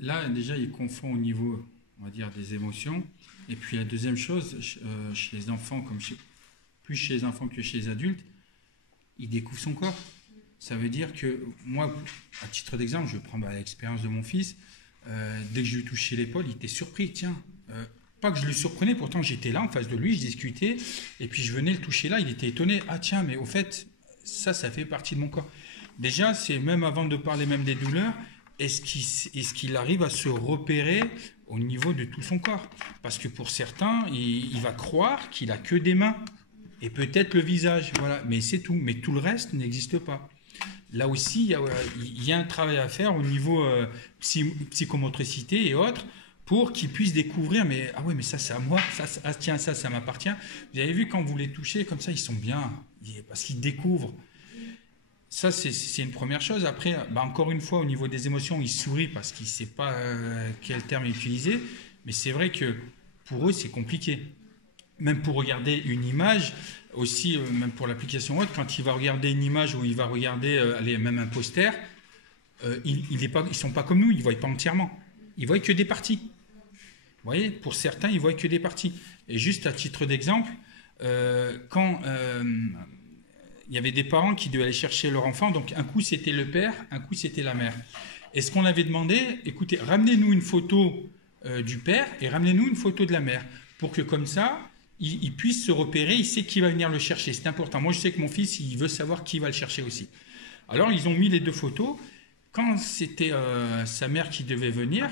là, déjà, il confond au niveau, on va dire, des émotions. Et puis la deuxième chose, chez les enfants, plus chez les enfants que chez les adultes, il découvre son corps. Ça veut dire que moi, à titre d'exemple, je prends l'expérience de mon fils. Dès que je lui touchais l'épaule, il était surpris. Tiens, pas que je le surprenais, pourtant j'étais là en face de lui, je discutais, et puis je venais le toucher là, il était étonné. Ah tiens, mais au fait, ça fait partie de mon corps. Déjà, c'est même avant de parler même des douleurs, est-ce qu'il arrive à se repérer au niveau de tout son corps? Parce que pour certains, il va croire qu'il a que des mains et peut-être le visage, voilà. Mais c'est tout. Mais tout le reste n'existe pas. Là aussi, il y a un travail à faire au niveau psychomotricité et autres pour qu'ils puissent découvrir, mais ah ouais, mais ça c'est à moi, tiens, ça m'appartient. Vous avez vu quand vous les touchez comme ça, ils sont bien, parce qu'ils découvrent. Ça, c'est une première chose. Après, encore une fois, au niveau des émotions, il sourit parce qu'il ne sait pas quel terme utiliser. Mais c'est vrai que pour eux, c'est compliqué. Même pour regarder une image, aussi, même pour l'application autre, quand il va regarder une image ou il va regarder même un poster, ils ne sont pas comme nous, ils ne voient pas entièrement. Ils ne voient que des parties. Vous voyez, pour certains, ils ne voient que des parties. Et juste à titre d'exemple, quand... il y avait des parents qui devaient aller chercher leur enfant, donc un coup c'était le père, un coup c'était la mère. Et ce qu'on avait demandé, écoutez, ramenez-nous une photo du père et ramenez-nous une photo de la mère, pour que comme ça, il puisse se repérer, il sait qui va venir le chercher. C'est important. Moi je sais que mon fils, il veut savoir qui va le chercher aussi. Alors ils ont mis les deux photos. Quand c'était sa mère qui devait venir,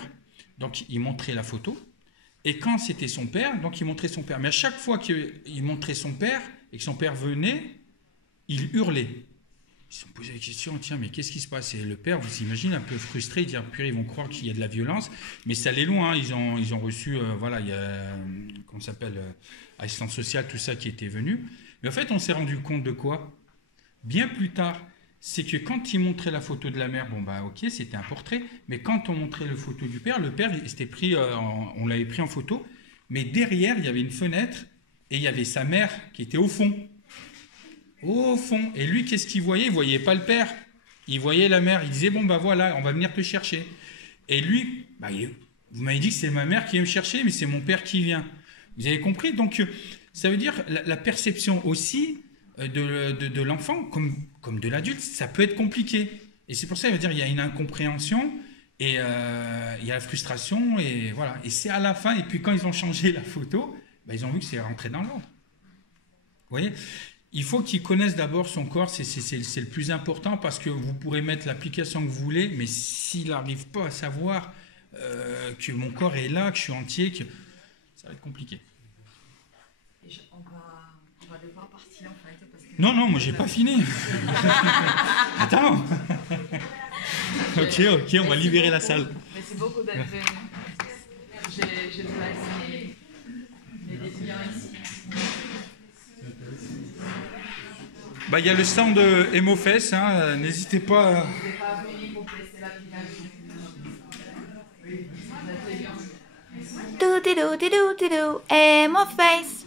donc il montrait la photo. Et quand c'était son père, donc il montrait son père. Mais à chaque fois qu'il montrait son père et que son père venait, il hurlait. Ils se sont posé la question, tiens, mais qu'est-ce qui se passe? Et le père, vous imaginez, un peu frustré, dire, purée, ils vont croire qu'il y a de la violence, mais ça allait loin, hein. Ils ont reçu, voilà, il y a, comment ça s'appelle, assistance sociale, tout ça qui était venu. Mais en fait, on s'est rendu compte de quoi? Bien plus tard, c'est que quand ils montraient la photo de la mère, bon, ok, c'était un portrait, mais quand on montrait la photo du père, le père, il s'était pris, on l'avait pris en photo, mais derrière, il y avait une fenêtre, et il y avait sa mère qui était au fond. Au fond. Et lui, qu'est-ce qu'il voyait? Il ne voyait pas le père. Il voyait la mère. Il disait, bon, voilà, on va venir te chercher. Et lui, vous m'avez dit que c'est ma mère qui vient me chercher, mais c'est mon père qui vient. Vous avez compris? Donc, ça veut dire la perception aussi de l'enfant, comme de l'adulte, ça peut être compliqué. Et c'est pour ça, il va dire, il y a une incompréhension, et il y a la frustration, et voilà. Et c'est à la fin, et puis quand ils ont changé la photo, ils ont vu que c'est rentré dans l'ordre. Vous voyez? Il faut qu'ils connaissent d'abord son corps, c'est le plus important, parce que vous pourrez mettre l'application que vous voulez, mais s'il n'arrive pas à savoir que mon corps est là, que je suis entier, ça va être compliqué. Et on va devoir partir en fait. Parce que Non, moi j'ai pas fini. Attends. Ok, on va libérer la salle. Merci beaucoup d'être venu. Je place les liens ici. Il y a le stand de Emofes, hein, n'hésitez pas. N'hésitez pas à venir pour tester l'application. Do, Emofes.